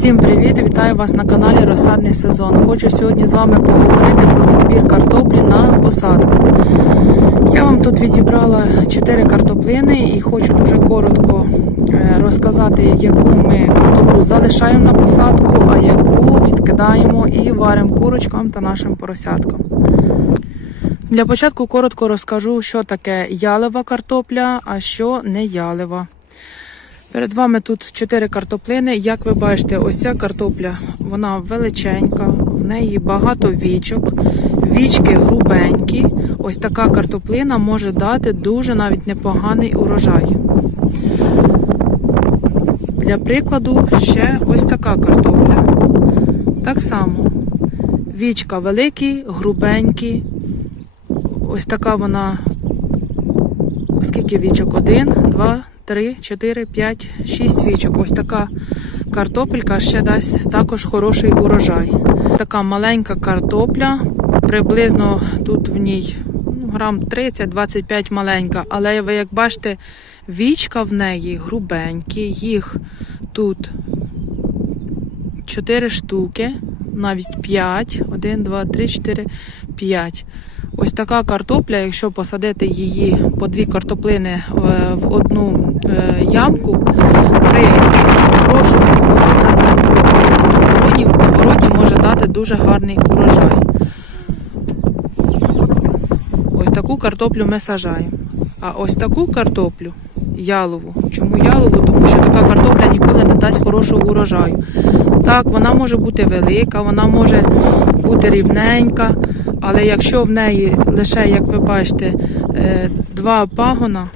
Всім привіт! Вітаю вас на каналі Розсадний сезон. Хочу сьогодні з вами поговорити про відбір картоплі на посадку. Я вам тут відібрала 4 картоплини і хочу дуже коротко е, розказати, яку ми картоплю залишаємо на посадку, а яку відкидаємо і варимо курочкам та нашим поросяткам. Для початку коротко розкажу, що таке ялева картопля, а що не ялева. Перед вами тут 4 картоплини. Як ви бачите, ось ця картопля, вона величенька, в неї багато вічок, вічки грубенькі. Ось така картоплина може дати дуже навіть непоганий урожай. Для прикладу, ще ось така картопля. Так само. Вічка великі, грубенькі. Ось така вона. Скільки вічок? Один, два, 3, 4, 5, 6 вічок. Ось така картопелька ще дасть також хороший урожай. Така маленька картопля, приблизно тут в ній ну, грам 30-25 маленька, але ви як бачите, вічка в неї грубенькі, їх тут 4 штуки, навіть 5, 1, 2, 3, 4, 5. Ось така картопля, якщо посадити її по дві картоплини е, в одну е, ямку, при хорошому городі в може дати дуже гарний урожай. Ось таку картоплю ми сажаємо. А ось таку картоплю ялову. Чому ялову? Тому що така картопля ніколи не дасть хорошого урожаю. Так, вона може бути велика, вона може бути рівненька. Але якщо в неї лише, як ви бачите, е, два пагона,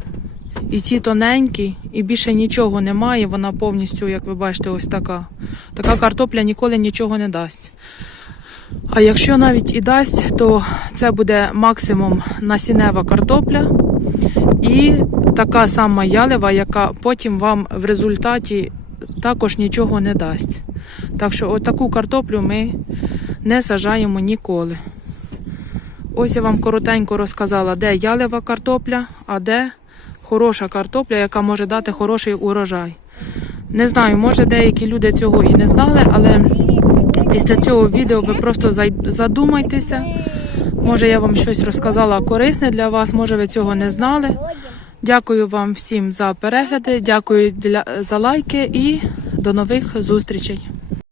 і ті тоненькі, і більше нічого немає, вона повністю, як ви бачите, ось така. Така картопля ніколи нічого не дасть. А якщо навіть і дасть, то це буде максимум насінева картопля і така сама ялева, яка потім вам в результаті також нічого не дасть. Так що отаку картоплю ми не сажаємо ніколи. Ось я вам коротенько розказала, де ялева картопля, а де хороша картопля, яка може дати хороший урожай. Не знаю, може деякі люди цього і не знали, але після цього відео ви просто задумайтеся. Може, я вам щось розказала корисне для вас, може ви цього не знали. Дякую вам всім за перегляди, дякую за лайки і до нових зустрічей.